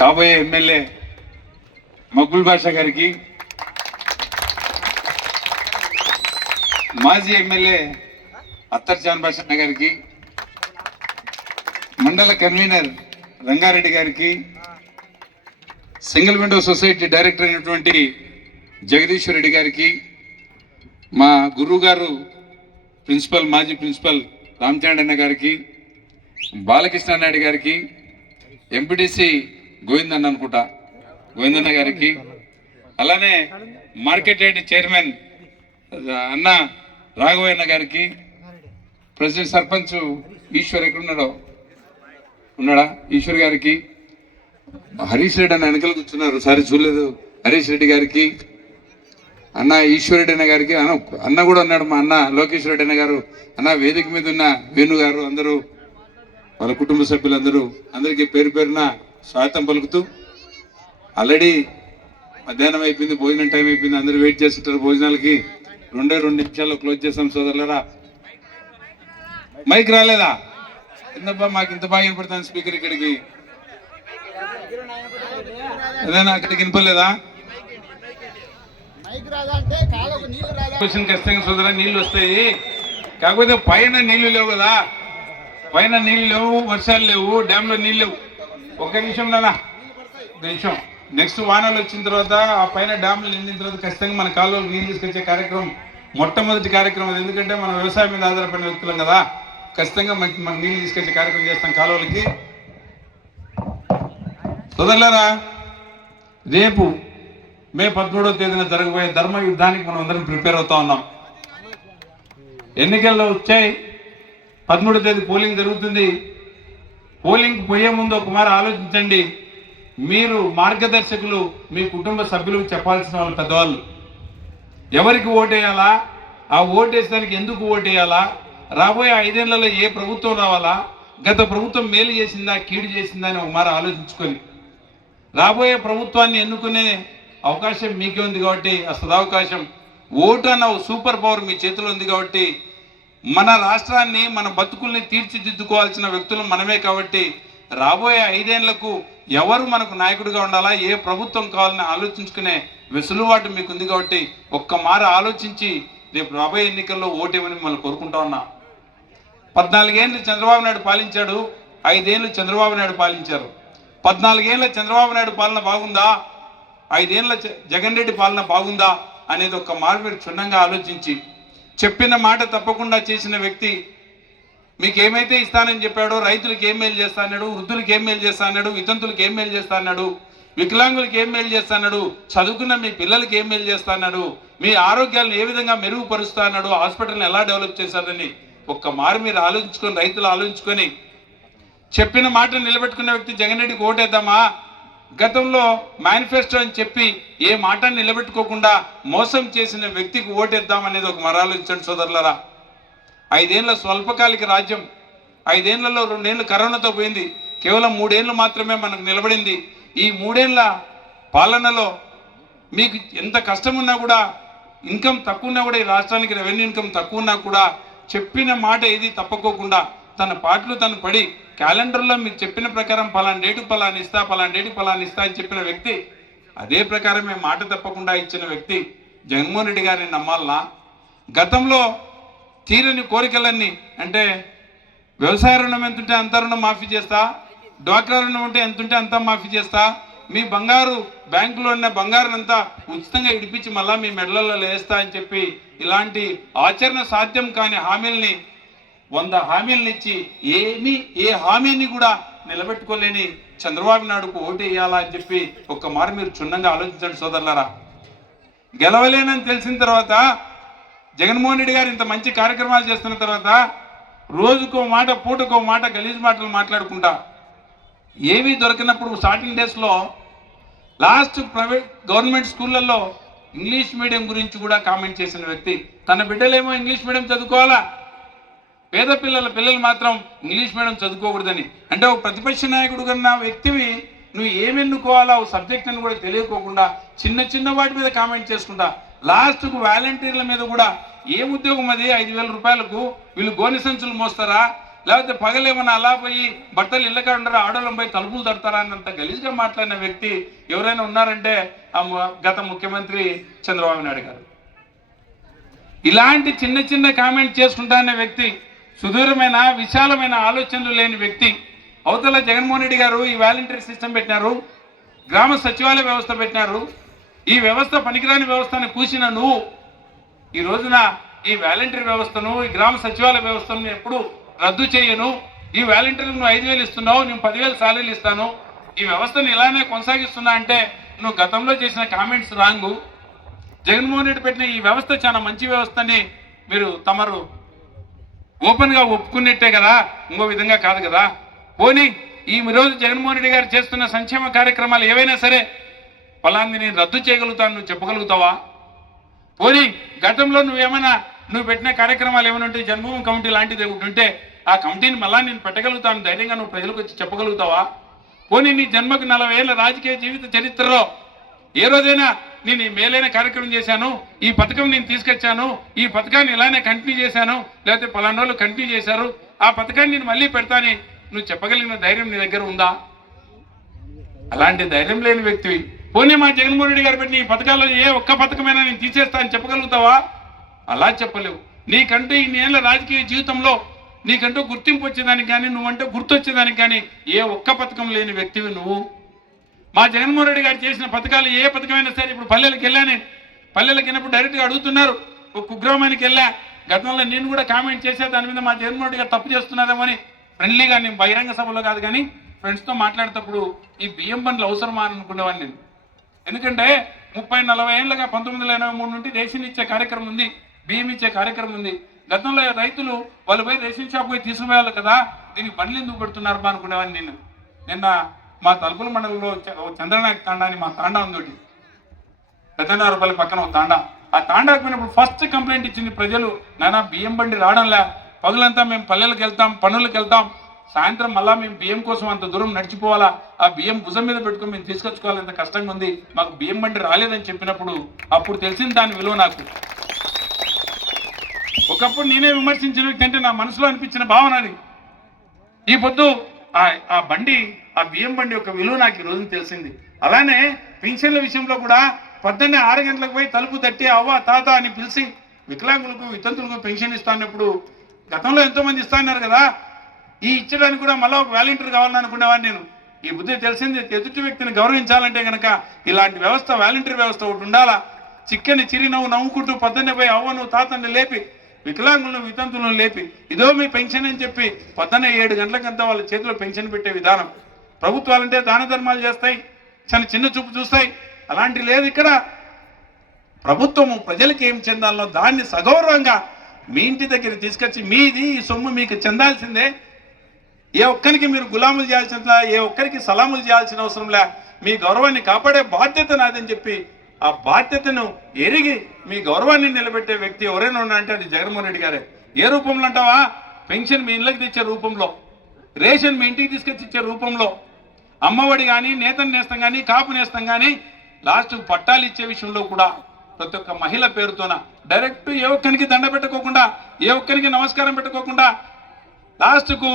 కాబోయే ఎమ్మెల్యే మక్బుల్ బాషా గారికి, మాజీ ఎమ్మెల్యే అత్తర్ జాన్ బాషా గారికి, మండల కన్వీనర్ రంగారెడ్డి గారికి, సింగిల్ విండో సొసైటీ డైరెక్టర్ అయినటువంటి జగదీశ్వర్ రెడ్డి గారికి, మా గురువు గారు ప్రిన్సిపల్ మాజీ ప్రిన్సిపల్ రామచంద్రన్న గారికి, బాలకృష్ణ నాయుడు గారికి, ఎంపీటీసీ గోవిందన్న అనుకుంటా గోవిందన్న గారికి, అలానే మార్కెట్ యార్డ్ చైర్మన్ అన్న రాఘవయ్య గారికి, ప్రెసిడెంట్ సర్పంచ్ ఈశ్వర్ ఎక్కడున్నాడో ఉన్నాడా ఈశ్వర్ గారికి, హరీష్ రెడ్డి అన్న వెనకలు కూర్చున్నారు సరే చూడలేదు, హరీష్ రెడ్డి గారికి, అన్న ఈశ్వర్ రెడ్డి అన్న గారికి, అన్న కూడా ఉన్నాడు మా అన్న లోకేష్ రెడ్డి అన్న గారు, అన్న వేదిక మీద ఉన్న వేణు గారు, అందరూ వాళ్ళ కుటుంబ సభ్యులందరూ అందరికీ పేరు పేరున స్వాగతం పలుకుతూ, ఆల్రెడీ మధ్యాహ్నం అయిపోయింది, భోజనం టైం అయిపోయింది, అందరూ వెయిట్ చేస్తుంటారు భోజనాలకి. 2 నిమిషాల్లో క్లోజ్ చేస్తాం సోదరులరా. మైక్ రాలేదా? ఎందుబ్బా మాకు ఇంత బాగా వినపడుతుంది స్పీకర్ ఇక్కడికి? అదేనా అక్కడికి వినపడలేదా? ఖచ్చితంగా సోదరా నీళ్ళు వస్తాయి, కాకపోతే పైన నీళ్లు లేవు కదా, పైన నీళ్ళు లేవు, వర్షాలు లేవు, డ్యామ్లో నీళ్ళు లేవు. ఒక్క నిమిషం నానా నిమిషం. నెక్స్ట్ వానలు వచ్చిన తర్వాత ఆ పైన డ్యామ్లు నిండిన తర్వాత ఖచ్చితంగా మన కాలువలో నీళ్ళు తీసుకొచ్చే కార్యక్రమం మొట్టమొదటి కార్యక్రమం. ఎందుకంటే మనం వ్యవసాయం మీద ఆధారపడిన వ్యక్తులం కదా, ఖచ్చితంగా మన నీళ్ళు తీసుకొచ్చే కార్యక్రమం చేస్తాం కాలువలకి. సోదరులారా, రేపు మే 13వ తేదీన జరగబోయే ధర్మ యుద్ధానికి మనం అందరం ప్రిపేర్ అవుతా ఉన్నాం. ఎన్నికల్లో వచ్చాయి, 13వ తేదీ పోలింగ్ జరుగుతుంది. పోలింగ్ పోయే ముందు ఒక మారు ఆలోచించండి. మీరు మార్గదర్శకులు, మీ కుటుంబ సభ్యులకు చెప్పాల్సిన వాళ్ళు పెద్దవాళ్ళు. ఎవరికి ఓటేయాలా, ఆ ఓటేసడానికి ఎందుకు ఓటేయాలా, రాబోయే 5 ఏళ్లలో ఏ ప్రభుత్వం రావాలా, గత ప్రభుత్వం మేలు చేసిందా కీడు చేసిందా అని ఒక మారు ఆలోచించుకొని రాబోయే ప్రభుత్వాన్ని ఎన్నుకునే అవకాశం మీకే ఉంది. కాబట్టి ఆ సదావకాశం ఓటు అన్న సూపర్ పవర్ మీ చేతిలో ఉంది. కాబట్టి మన రాష్ట్రాన్ని, మన బతుకుల్ని తీర్చిదిద్దుకోవాల్సిన వ్యక్తులు మనమే. కాబట్టి రాబోయే 5 ఏళ్లకు ఎవరు మనకు నాయకుడిగా ఉండాలా, ఏ ప్రభుత్వం కావాలని ఆలోచించుకునే వెసులుబాటు మీకు ఉంది. కాబట్టి ఒక్క మారు ఆలోచించి రేపు రాబోయే ఎన్నికల్లో ఓటేమని మిమ్మల్ని కోరుకుంటా ఉన్నా. 14 ఏళ్ళు చంద్రబాబు నాయుడు పాలించాడు, 5 ఏళ్ళు చంద్రబాబు నాయుడు పాలించారు. 14 ఏళ్ళ చంద్రబాబు నాయుడు పాలన బాగుందా, 5 ఏళ్ళ జగన్ రెడ్డి పాలన బాగుందా అనేది ఒక్క మారు మీరు క్షుణ్ణంగా ఆలోచించి, చెప్పిన మాట తప్పకుండా చేసిన వ్యక్తి, మీకు ఏమైతే ఇస్తానని చెప్పాడో, రైతులకు ఏం మేలు చేస్తా అన్నాడు, వృద్ధులకు ఏం మేలు చేస్తా అన్నాడు, వితంతులకు ఏం మేలు చేస్తా అన్నాడు, వికలాంగులకు ఏం మేలు చేస్తా అన్నాడు, చదువుకున్న మీ పిల్లలకి ఏం మేలు చేస్తా అన్నాడు, మీ ఆరోగ్యాలను ఏ విధంగా మెరుగుపరుస్తా అన్నాడు, హాస్పిటల్ని ఎలా డెవలప్ చేశారని ఒక్క మారు మీరు ఆలోచించుకొని, రైతులు ఆలోచించుకొని, చెప్పిన మాట నిలబెట్టుకున్న వ్యక్తి జగన్ రెడ్డికి ఓటేద్దామా? గతంలో మేనిఫెస్టో అని చెప్పి ఏ మాట నిలబెట్టుకోకుండా మోసం చేసిన వ్యక్తికి ఓటేద్దాం అనేది ఒక మారు ఆలోచించండి సోదరులారా. 5 ఏళ్ల స్వల్పకాలిక రాజ్యం, 5 ఏళ్లలో 2 ఏళ్ళు కరోనాతో పోయింది, కేవలం 3 ఏళ్ళు మాత్రమే మనకు నిలబడింది. ఈ 3 ఏళ్ల పాలనలో మీకు ఎంత కష్టం ఉన్నా కూడా, ఇన్కమ్ తక్కువ ఉన్నా కూడా, ఈ రాష్ట్రానికి రెవెన్యూ ఇన్కమ్ తక్కువ ఉన్నా కూడా చెప్పిన మాట ఏది తప్పకోకుండా తన పాటలు తను పడి క్యాలెండర్లో మీకు చెప్పిన ప్రకారం పలానా డేటు పలానా ఇస్తా, పలానా డేటు పలానా ఇస్తా అని చెప్పిన వ్యక్తి, అదే ప్రకారమే మాట తప్పకుండా ఇచ్చిన వ్యక్తి జగన్మోహన్ రెడ్డి గారిని నమ్మాలనా? గతంలో తీరని కోరికలన్నీ, అంటే వ్యవసాయ రుణం ఎంతుంటే అంత రుణం మాఫీ చేస్తా, డ్వాక్రా రుణం ఉంటే ఎంతుంటే అంతా మాఫీ చేస్తా, మీ బంగారు బ్యాంకులో ఉన్న బంగారునంతా ఉచితంగా ఇడిపించి మళ్ళా మీ మెడలలో లేస్తా అని చెప్పి ఇలాంటి ఆచరణ సాధ్యం కాని హామీల్ని 100 హామీలను ఇచ్చి ఏ హామీని కూడా నిలబెట్టుకోలేని చంద్రబాబు నాయుడుకు ఓటు వేయాలా అని చెప్పి ఒక్క మారు మీరు క్షుణ్ణంగా ఆలోచించండి సోదరులారా. గెలవలేనని తెలిసిన తర్వాత, జగన్మోహన్ రెడ్డి గారు ఇంత మంచి కార్యక్రమాలు చేస్తున్న తర్వాత రోజుకో మాట, పూటకో మాట గలీజ్ మాటలు మాట్లాడుకుంటా, ఏమీ దొరికినప్పుడు స్టార్టింగ్ డేస్లో లాస్ట్ గవర్నమెంట్ స్కూళ్ళల్లో ఇంగ్లీష్ మీడియం గురించి కూడా కామెంట్ చేసిన వ్యక్తి. తన బిడ్డలేమో ఇంగ్లీష్ మీడియం చదువుకోవాలా, పేద పిల్లలు మాత్రం ఇంగ్లీష్ మీడియం చదువుకోకూడదని. అంటే ఒక ప్రతిపక్ష నాయకుడు కన్నా వ్యక్తివి నువ్వు ఏమెన్నుకోవాలా ఓ సబ్జెక్ట్ అని కూడా తెలియకోకుండా చిన్న వాటి మీద కామెంట్ చేసుకుంటా, లాస్ట్కు వాలంటీర్ల మీద కూడా ఏం ఉద్యోగం అది 5,000 రూపాయలకు వీళ్ళు గోనె సంచులు మోస్తారా, లేకపోతే పగలేమన్నా అలా పోయి భర్తలు ఇళ్ళగా ఉండరు, ఆడోళ్ళం పోయి తలుపులు తడతారా అన్నంత గలీజ్గా మాట్లాడిన వ్యక్తి ఎవరైనా ఉన్నారంటే గత ముఖ్యమంత్రి చంద్రబాబు నాయుడు గారు. ఇలాంటి చిన్న చిన్న కామెంట్ చేసుకుంటానే వ్యక్తి, సుదూరమైన విశాలమైన ఆలోచనలు లేని వ్యక్తి. అవతల జగన్మోహన్ రెడ్డి గారు ఈ వాలంటరీ సిస్టమ్ పెట్టినారు, గ్రామ సచివాలయ వ్యవస్థ పెట్టినారు. ఈ వ్యవస్థ పనికిరాని వ్యవస్థను కూసిన నువ్వు ఈ రోజున ఈ వాలంటరీ వ్యవస్థను, ఈ గ్రామ సచివాలయ వ్యవస్థను ఎప్పుడు రద్దు చేయను, ఈ వాలంటీర్లకు నువ్వు 5,000 ఇస్తున్నావు, నేను 10,000 సాలరీలు ఇస్తాను, ఈ వ్యవస్థను ఇలానే కొనసాగిస్తున్నా అంటే నువ్వు గతంలో చేసిన కామెంట్స్ రాంగు. జగన్మోహన్ రెడ్డి పెట్టిన ఈ వ్యవస్థ చాలా మంచి వ్యవస్థని మీరు తమరు ఓపెన్గా ఒప్పుకున్నట్టే కదా, ఇంకో విధంగా కాదు కదా. పోనీ ఈ రోజు జగన్మోహన్ రెడ్డి గారు చేస్తున్న సంక్షేమ కార్యక్రమాలు ఏవైనా సరే ఫలాన్ని నేను రద్దు చేయగలుగుతాను నువ్వు చెప్పగలుగుతావా? పోనీ గతంలో నువ్వు పెట్టిన కార్యక్రమాలు ఏమైనా ఉంటే, జన్మభూమి కమిటీ లాంటిది ఉంటే ఆ కమిటీని మళ్ళా నేను పెట్టగలుగుతాను ధైర్యంగా నువ్వు ప్రజలకు వచ్చి చెప్పగలుగుతావా? పోనీ నీ జన్మకు 40 ఏళ్ళ రాజకీయ జీవిత చరిత్రలో ఏ రోజైనా నేను ఈ మేలైన కార్యక్రమం చేశాను, ఈ పథకం నేను తీసుకొచ్చాను, ఈ పథకాన్ని ఇలానే కంటిన్యూ చేశాను, లేకపోతే పలానా వాళ్ళు కంటిన్యూ చేశారు, ఆ పథకాన్ని నేను మళ్ళీ పెడతాని నువ్వు చెప్పగలిగిన ధైర్యం నీ దగ్గర ఉందా? అలాంటి ధైర్యం లేని వ్యక్తివి. పోనీ మా జగన్మోహన్ రెడ్డి గారు పెట్టిన ఈ పథకాల్లో ఏ ఒక్క పథకమైనా నేను తీసేస్తా అని చెప్పగలుగుతావా? అలా చెప్పలేవు. నీకంటూ ఇన్నేళ్ల రాజకీయ జీవితంలో నీకంటూ గుర్తింపు వచ్చేదానికి కానీ, నువ్వంటే గుర్తొచ్చేదానికి కానీ ఏ ఒక్క పథకం లేని వ్యక్తివి నువ్వు. మా జగన్మోహన్ రెడ్డి గారు చేసిన పథకాలు ఏ పథకమైనా సరే, ఇప్పుడు పల్లెలకు వెళ్ళాను, పల్లెలకు వెళ్ళినప్పుడు డైరెక్ట్గా అడుగుతున్నారు, ఒక కుగ్రామానికి వెళ్ళా, గతంలో నేను కూడా కామెంట్ చేసే దాని మీద మా జగన్మోహన్ రెడ్డి గారు తప్పు చేస్తున్నారేమో అని ఫ్రెండ్లీగా, నేను బహిరంగ సభలో కాదు కానీ ఫ్రెండ్స్తో మాట్లాడేటప్పుడు ఈ బియ్యం బండ్లు అవసరమా అని అనుకునేవాడిని నేను. ఎందుకంటే 30-40 ఏళ్ళగా 1983 నుండి రేషన్ ఇచ్చే కార్యక్రమం ఉంది, బియ్యం ఇచ్చే కార్యక్రమం ఉంది. గతంలో రైతులు వాళ్ళు పోయి రేషన్ షాప్ పోయి తీసుకుపోయాలి కదా, దీనికి బండ్లు ఎందుకు పెడుతున్నారు అనుకునేవాడిని నేను. నిన్న మా తలుపుల మండలంలో చంద్రనాయక్ తాండా అని మా తాండా ఉంది, పెద్దనారుపల్లి పక్కన ఒక తాండా. ఆ తాండాకు పోయినప్పుడు ఫస్ట్ కంప్లైంట్ ఇచ్చింది ప్రజలు, నానా బియ్యం బండి రావడంలే, పగులంతా మేము పల్లెలకు వెళ్తాం, పనులకు వెళ్తాం, సాయంత్రం మళ్ళా మేము బియ్యం కోసం అంత దూరం నడిచిపోవాలా, ఆ బియ్యం భుజం మీద పెట్టుకుని మేము తీసుకొచ్చుకోవాలి, ఎంత కష్టంగా ఉంది, మాకు బియ్యం బండి రాలేదని చెప్పినప్పుడు అప్పుడు తెలిసింది దాని విలువ నాకు. ఒకప్పుడు నేనే విమర్శించిన వ్యక్తి అంటే నా మనసులో అనిపించిన భావన అది. ఈ పొద్దు ఆ బండి, ఆ బియ్యం బండి యొక్క విలువ నాకు ఈ రోజున తెలిసింది. అలానే పెన్షన్ల విషయంలో కూడా పొద్దున్నే 6 గంటలకు పోయి తలుపు తట్టి అవ్వ తాత అని పిలిచి వికలాంగులకు వితంతులకు పెన్షన్ ఇస్తానప్పుడు గతంలో ఎంతోమంది ఇస్తున్నారు కదా, ఈ ఇచ్చడానికి కూడా మళ్ళీ ఒక వాలంటీర్ కావాలని అనుకునేవాడిని నేను. ఈ బుద్ధి తెలిసింది, ఎదుటి వ్యక్తిని గౌరవించాలంటే కనుక ఇలాంటి వ్యవస్థ, వాలంటీర్ వ్యవస్థ ఒకటి ఉండాలా. చిక్కని చిరునవ్వు నవ్వుకుంటూ పొద్దున్నే పోయి అవ్వను తాతని లేపి, వికలాంగులను వితంతులను లేపి ఇదో మీ పెన్షన్ అని చెప్పి పొద్దున్న 7 గంటలకంతా వాళ్ళ చేతిలో పెన్షన్ పెట్టే విధానం. ప్రభుత్వాలంటే దాన ధర్మాలు చేస్తాయి, చిన్న చూపు చూస్తాయి, అలాంటి లేదు ఇక్కడ. ప్రభుత్వము ప్రజలకు ఏం చెందాలో దాన్ని సగౌరవంగా మీ ఇంటి దగ్గర తీసుకొచ్చి మీది ఈ సొమ్ము మీకు చెందాల్సిందే, ఏ ఒక్కరికి మీరు గులాములు చేయాల్సిన, ఏ ఒక్కరికి సలాములు చేయాల్సిన అవసరం లే, మీ గౌరవాన్ని కాపాడే బాధ్యత నాదని చెప్పి ఆ బాధ్యతను ఎరిగి మీ గౌరవాన్ని నిలబెట్టే వ్యక్తి ఎవరైనా ఉన్నారంటే అది జగన్మోహన్ రెడ్డి గారే. ఏ రూపంలో అంటావా? పెన్షన్ మీ ఇళ్ళకి తెచ్చే రూపంలో, రేషన్ మీ ఇంటికి తీసుకొచ్చి ఇచ్చే రూపంలో, అమ్మఒడి కానీ, నేతన్ నేస్తం కానీ, కాపు నేస్తం కానీ, లాస్ట్ పట్టాలు ఇచ్చే విషయంలో కూడా ప్రతి ఒక్క మహిళ పేరుతోన డైరెక్ట్ ఏ ఒక్కరికి దండ పెట్టుకోకుండా, ఏ ఒక్కరికి నమస్కారం పెట్టుకోకుండా, లాస్ట్కు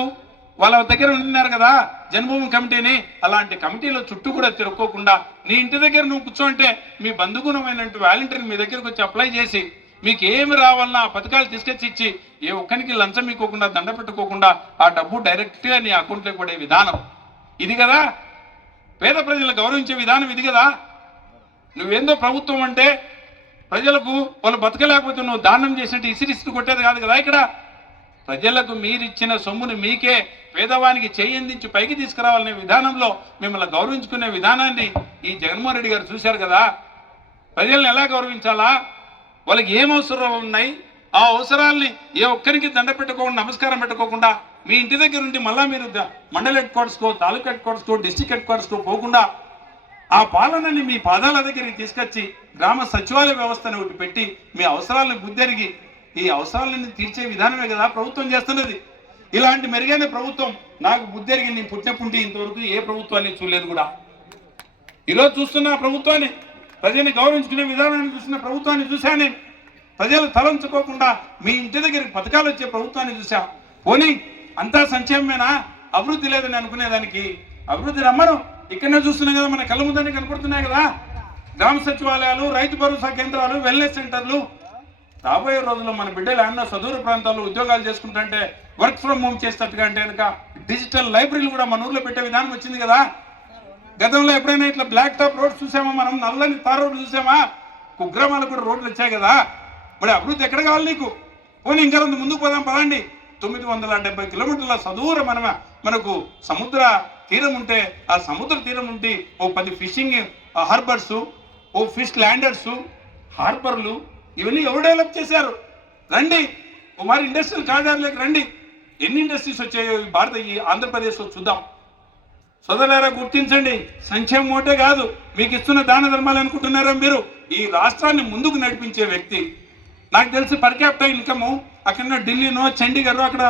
వాళ్ళ దగ్గర ఉన్నారు కదా జన్మభూమి కమిటీని, అలాంటి కమిటీలో చుట్టూ కూడా తిరుక్కోకుండా నీ ఇంటి దగ్గర నువ్వు కూర్చోంటే మీ బంధుగుణమైనటువంటి వాలంటీర్ని మీ దగ్గరకు వచ్చి అప్లై చేసి మీకు ఏమి రావాలన్నా ఆ పథకాలు తీసుకొచ్చి ఇచ్చి ఏ ఒక్కరికి లంచం ఇవ్వకుండా, దండ పెట్టుకోకుండా ఆ డబ్బు డైరెక్ట్గా నీ అకౌంట్లోకి పడే విధానం ఇది కదా. పేద ప్రజలు గౌరవించే విధానం ఇది కదా. నువ్వేందో ప్రభుత్వం అంటే ప్రజలకు వాళ్ళు బతకలేకపోతే నువ్వు దానం చేసినట్టు ఇసిరిసి కొట్టేది కాదు కదా. ఇక్కడ ప్రజలకు మీరిచ్చిన సొమ్ముని మీకే పేదవానికి చేయందించి పైకి తీసుకురావాలనే విధానంలో మిమ్మల్ని గౌరవించుకునే విధానాన్ని ఈ జగన్మోహన్ రెడ్డి గారు చూశారు కదా. ప్రజల్ని ఎలా గౌరవించాలా, వాళ్ళకి ఏం అవసరాలు ఉన్నాయి, ఆ అవసరాల్ని ఏ ఒక్కరికి దండ పెట్టుకోకుండా, నమస్కారం పెట్టుకోకుండా మీ ఇంటి దగ్గర ఉండి మళ్ళీ మీరు మండల హెడ్ క్వార్టర్స్కో, తాలూకా హెడ్ క్వార్టర్స్కో, డిస్టిక్ హెడ్ క్వార్టర్స్కో పోకుండా ఆ పాలనని మీ పాదాల దగ్గరికి తీసుకొచ్చి గ్రామ సచివాలయ వ్యవస్థను ఒకటి పెట్టి మీ అవసరాలను బుద్ధెరిగి ఈ అవసరాలను తీర్చే విధానమే కదా ప్రభుత్వం చేస్తున్నది. ఇలాంటి మెరుగైన ప్రభుత్వం నాకు బుద్ధెరిగి నేను పుట్టినప్పుడు ఇంతవరకు ఏ ప్రభుత్వాన్ని చూడలేదు కూడా. ఈరోజు చూస్తున్న ప్రభుత్వాన్ని, ప్రజల్ని గౌరవించుకునే విధానాన్ని చూసిన ప్రభుత్వాన్ని చూశాను నేను. ప్రజలు తలంచుకోకుండా మీ ఇంటి దగ్గరికి పథకాలు వచ్చే ప్రభుత్వాన్ని చూసా. పోనీ అంతా సంక్షేమమేనా, అభివృద్ధి లేదని అనుకునేదానికి? అభివృద్ధి రమ్మను, ఇక్కడనే చూస్తున్నాం కదా, మన కళ్ళ ముందనే కనపడుతున్నాయి కదా, గ్రామ సచివాలయాలు, రైతు భరోసా కేంద్రాలు, వెల్నెస్ సెంటర్లు. రాబోయే రోజుల్లో మన బిడ్డలు అన్న సుదూర ప్రాంతాల్లో ఉద్యోగాలు చేసుకుంటుంటే వర్క్ ఫ్రమ్ హోమ్ చేసేటట్టుగా అంటే కనుక డిజిటల్ లైబ్రరీలు కూడా మన ఊర్లో పెట్టే విధానం వచ్చింది కదా. గతంలో ఎప్పుడైనా ఇట్లా బ్లాక్ టాప్ రోడ్స్ చూసామా, మనం నల్లని తార్ రోడ్లు చూసామా? కుగ్రామాలకు కూడా రోడ్లు వచ్చాయి కదా. మరి అభివృద్ధి ఎక్కడ కావాలి నీకు? పోనీ ఇంకా ముందుకు పోదాం పదండి. 970 కిలోమీటర్ల సదూర మనకు సముద్ర తీరం ఉంటే, ఆ సముద్ర తీరం నుండి ఓ 10 ఫిషింగ్ హార్బర్స్, ఓ ఫిష్ ల్యాండర్స్, హార్బర్లు, ఇవన్నీ ఎవరు డెవలప్ చేశారు? రండి, ఓ మరి ఇండస్ట్రియల్ కారిడార్లోకి రండి. ఎన్ని ఇండస్ట్రీస్ వచ్చాయో ఈ ఆంధ్రప్రదేశ్లో చూద్దాం. సోదరులారా, గుర్తించండి, సంక్షేమం ఒకటే కాదు, మీకు ఇస్తున్న దాన ధర్మాలు అనుకుంటున్నారా మీరు? ఈ రాష్ట్రాన్ని ముందుకు నడిపించే వ్యక్తి. నాకు తెలిసి పర్ క్యాపిటల్ ఇన్కమ్ అక్కడ ఢిల్లీనో చండీగఢ్ అక్కడ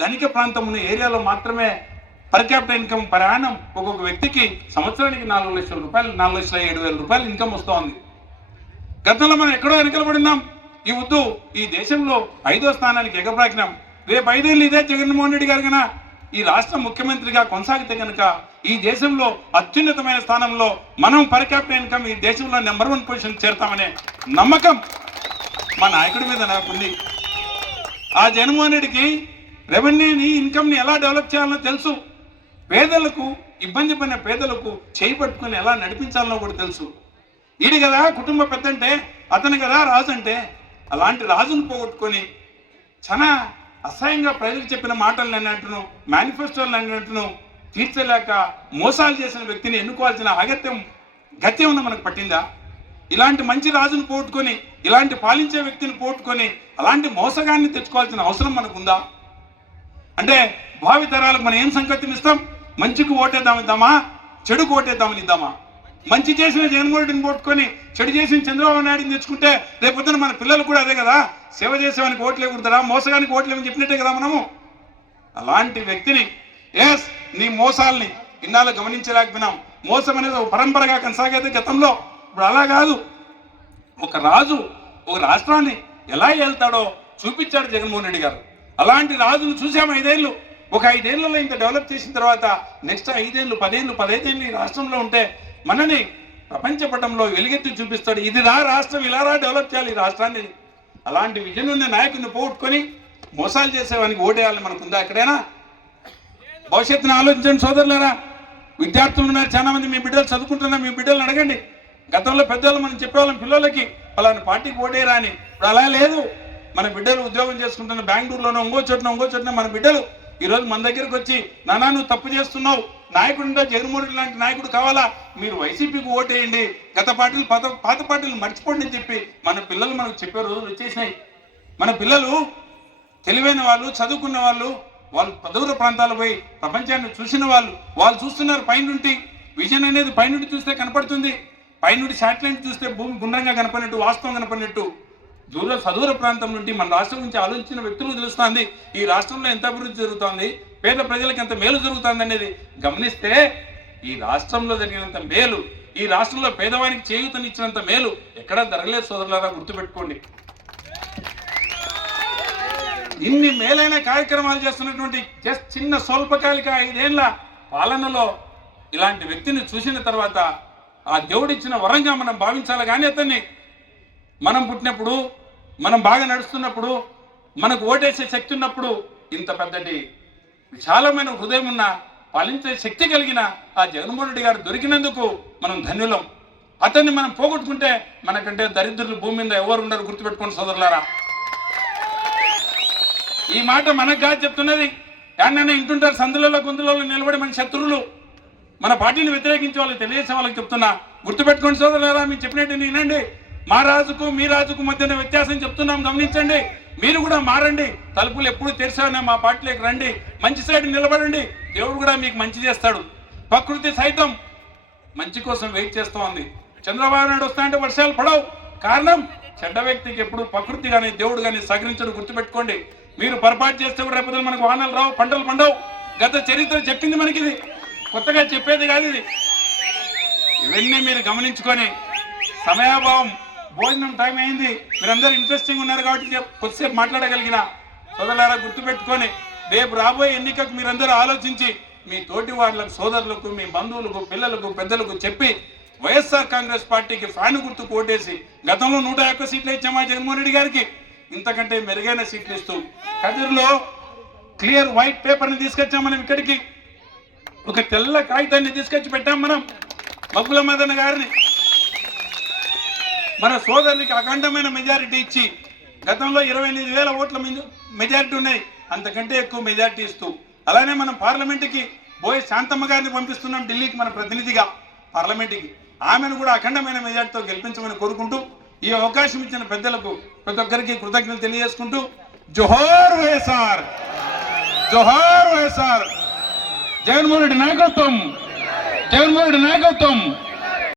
ధనిక ప్రాంతం ఉన్న ఏరియాలో మాత్రమే పర్ క్యాపిటల్ ఇన్కమ్ ప్రయాణం ఒక్కొక్క వ్యక్తికి సంవత్సరానికి 4 లక్షల రూపాయలు, 4,07,000 రూపాయలు ఇన్కమ్ వస్తోంది. గతంలో మనం ఎక్కడో వెనకలబడినాం. ఈ వద్దు ఈ దేశంలో 5వ స్థానానికి ఎగబ్రాకినాం. రేపు 5 ఏళ్ళు ఇదే జగన్మోహన్ రెడ్డి గారు కనుక ఈ రాష్ట్ర ముఖ్యమంత్రిగా కొనసాగితే కనుక ఈ దేశంలో అత్యున్నతమైన స్థానంలో మనం పర్ క్యాపిటల్ ఇన్కమ్ ఈ దేశంలో నెంబర్ 1 పొజిషన్ చేరుతామనే నమ్మకం మా నాయకుడి మీద నాకుంది. ఆ జగన్మోహన్ రెడ్డికి రెవెన్యూని, ఇన్కమ్ని ఎలా డెవలప్ చేయాలో తెలుసు. పేదలకు, ఇబ్బంది పడిన పేదలకు చేయి పట్టుకుని ఎలా నడిపించాలనో కూడా తెలుసు. ఈడు కదా కుటుంబ పెద్ద అంటే, అతను కదా రాజు అంటే. అలాంటి రాజును పోగొట్టుకొని చాలా అసహ్యంగా ప్రజలకు చెప్పిన మాటలు అన్నట్టును, మేనిఫెస్టోలు అన్నట్టును తీర్చలేక మోసాలు చేసిన వ్యక్తిని ఎన్నుకోవాల్సిన గత్యం ఉన్న మనకు పట్టిందా? ఇలాంటి మంచి రాజును పోగొట్టుకొని, ఇలాంటి పాలించే వ్యక్తిని పోగొట్టుకొని అలాంటి మోసగాన్ని తెచ్చుకోవాల్సిన అవసరం మనకుందా? అంటే భావి తరాలకు మనం ఏం సంకేతం ఇస్తాం? మంచికి ఓటేద్దామిద్దామా, చెడుకు ఓటేద్దామని ఇద్దామా? మంచి చేసిన జగన్మోహన్ రెడ్డిని పోట్టుకొని చెడు చేసిన చంద్రబాబు నాయుడిని తెచ్చుకుంటే రేపొద్దున మన పిల్లలు కూడా అదే కదా, సేవ చేసేవానికి ఓట్లు వేయకూడదా, మోసగానికి ఓట్లు వేయమని చెప్పినట్టే కదా మనము. అలాంటి వ్యక్తిని నీ మోసాలని ఇన్నాళ్ళు గమనించలేకపోయినాం. మోసం అనేది ఒక పరంపరగా కొనసాగేది గతంలో. ఇప్పుడు అలా కాదు. ఒక రాజు ఒక రాష్ట్రాన్ని ఎలా వెళ్తాడో చూపించాడు జగన్మోహన్ రెడ్డి గారు. అలాంటి రాజును చూసాము 5 ఏళ్ళు. ఒక 5 ఏళ్లలో ఇంత డెవలప్ చేసిన తర్వాత నెక్స్ట్ 5 ఏళ్ళు 15 ఏళ్ళు ఈ రాష్ట్రంలో ఉంటే మనని ప్రపంచ పటంలో వెలుగెత్తి చూపిస్తాడు. ఇది రాష్ట్రం, ఇలా డెవలప్ చేయాలి ఈ రాష్ట్రాన్ని. అలాంటి విజన్ ఉన్న నాయకుడిని పోగొట్టుకొని మోసాలు చేసేవానికి ఓటేయాలని మనకుందా ఎక్కడైనా? భవిష్యత్తును ఆలోచించండి సోదరులారా. విద్యార్థులు ఉన్నారు చాలా మంది, మీ బిడ్డలు చదువుకుంటున్నారు, మీ బిడ్డలను అడగండి. గతంలో పెద్దవాళ్ళు మనం చెప్పేవాళ్ళం పిల్లలకి పలానా పార్టీకి ఓటేయరా అని. ఇప్పుడు అలా లేదు. మన బిడ్డలు ఉద్యోగం చేసుకుంటున్న బెంగళూరులోనో ఇంకో చోటన మన బిడ్డలు ఈరోజు మన దగ్గరకు వచ్చి, నానా నువ్వు తప్పు చేస్తున్నావు, నాయకుడుంటే జగన్మోహన్ రెడ్డి లాంటి నాయకుడు కావాలా, మీరు వైసీపీకి ఓటేయండి, గత పార్టీలు పాత పార్టీలు మర్చిపోండి అని చెప్పి మన పిల్లలు మనకు చెప్పే రోజులు వచ్చేసినాయి. మన పిల్లలు తెలివైన వాళ్ళు, చదువుకున్న వాళ్ళు దూర ప్రాంతాలు పోయి ప్రపంచాన్ని చూసిన వాళ్ళు చూస్తున్నారు పైనుండి. విజన్ అనేది పైనుండి చూస్తే కనపడుతుంది. పైనుండి శాటిలైట్ చూస్తే భూమి గుండ్రంగా కనపడినట్టు, వాస్తవం కనపడినట్టు. సదూర ప్రాంతం నుండి మన రాష్ట్రం గురించి ఆలోచించిన వ్యక్తులకు తెలుస్తుంది ఈ రాష్ట్రంలో ఎంత అభివృద్ధి జరుగుతుంది, పేద ప్రజలకు ఎంత మేలు జరుగుతుంది అనేది గమనిస్తే ఈ రాష్ట్రంలో జరిగినంత మేలు, ఈ రాష్ట్రంలో పేదవానికి చేయూతనిచ్చినంత మేలు ఎక్కడా జరగలేదు సోదరులారా, గుర్తుపెట్టుకోండి. ఇన్ని మేలైన కార్యక్రమాలు చేస్తున్నటువంటి చిన్న స్వల్పకాలిక 5 ఏళ్ల పాలనలో ఇలాంటి వ్యక్తిని చూసిన తర్వాత ఆ దేవుడిచ్చిన వరంగా మనం భావించాలి. కానీ అతన్ని మనం పుట్టినప్పుడు, మనం బాగా నడుస్తున్నప్పుడు, మనకు ఓటేసే శక్తి ఉన్నప్పుడు, ఇంత పెద్దటి విశాలమైన హృదయం ఉన్న పాలించే శక్తి కలిగిన ఆ జగన్మోహన్ రెడ్డి గారు దొరికినందుకు మనం ధన్యులం. అతన్ని మనం పోగొట్టుకుంటే మనకంటే దరిద్రులు భూమి మీద ఎవరు ఉండరు, గుర్తుపెట్టుకోండి సోదరులారా. ఈ మాట మనకు కాదు చెప్తున్నది. యాన్నైనా ఇంటుంటారు సందులలో గొంతులలో నిలబడి మన శత్రువులు, మన పార్టీని వ్యతిరేకించే వాళ్ళకి తెలియజేసే వాళ్ళకి చెప్తున్నా, గుర్తుపెట్టుకోండి సోదరులారా. మీరు చెప్పినట్టు వినండి. మా రాజుకు మీ రాజుకు మధ్యన వ్యత్యాసం చెప్తున్నాం, గమనించండి. మీరు కూడా మారండి, తలుపులు ఎప్పుడు తెరిచానే మా పార్టీలోకి రండి, మంచి సైడ్ నిలబడండి, దేవుడు కూడా మీకు మంచి చేస్తాడు. ప్రకృతి సైతం మంచి కోసం వెయిట్ చేస్తూ ఉంది. చంద్రబాబు నాయుడు వస్తా అంటే వర్షాలు పడవు. కారణం చెడ్డ వ్యక్తికి ఎప్పుడు ప్రకృతి కానీ దేవుడు కానీ సహకరించడు, గుర్తుపెట్టుకోండి. మీరు పొరపాటు చేస్తే కూడా రేపు మనకు వానలు రావు, పంటలు పండవు. గత చరిత్ర చెప్పింది మనకి, ఇది కొత్తగా చెప్పేది కాదు. ఇది ఇవన్నీ మీరు గమనించుకొని, సమయాభావం, భోజనం టైం అయింది, మీరందరూ ఇంట్రెస్టింగ్ ఉన్నారు కాబట్టి కొద్దిసేపు మాట్లాడగలిగిన సోదరులారా గుర్తుపెట్టుకొని రేపు రాబోయే ఎన్నికకు మీరందరూ ఆలోచించి మీ తోటి వాళ్ళకు, సోదరులకు, మీ బంధువులకు, పిల్లలకు, పెద్దలకు చెప్పి వైఎస్ఆర్ కాంగ్రెస్ పార్టీకి ఫ్యాన్ గుర్తు కోటేసి, గతంలో 101 సీట్లు ఇచ్చామా జగన్మోహన్ రెడ్డి గారికి, ఇంతకంటే మెరుగైన సీట్లు ఇస్తూ కదిరిలో క్లియర్ వైట్ పేపర్ని తీసుకొచ్చాం మనం ఇక్కడికి, ఒక తెల్ల కాగితాన్ని తీసుకొచ్చి పెట్టాం మనం మగ్గుల మదన్ గారిని, మన సోదరునికి అఖండమైన మెజారిటీ ఇచ్చి, గతంలో 28,000 ఓట్ల మెజారిటీ ఉన్నాయి, అంతకంటే ఎక్కువ మెజారిటీ ఇస్తూ, అలానే మనం పార్లమెంటుకి బోయే శాంతమ్మ గారిని పంపిస్తున్నాం ఢిల్లీకి మన ప్రతినిధిగా పార్లమెంటుకి, ఆమెను కూడా అఖండమైన మెజారిటీతో గెలిపించమని కోరుకుంటూ, ఈ అవకాశం ఇచ్చిన పెద్దలకు ప్రతి ఒక్కరికి కృతజ్ఞతలు తెలియజేసుకుంటూ, జోహార్ వైఎస్ఆర్, జోహార్ వైఎస్ఆర్, జగన్మోహన్ రెడ్డి నాయకత్వం, జగన్మోహన్ రెడ్డి నాయకత్వం.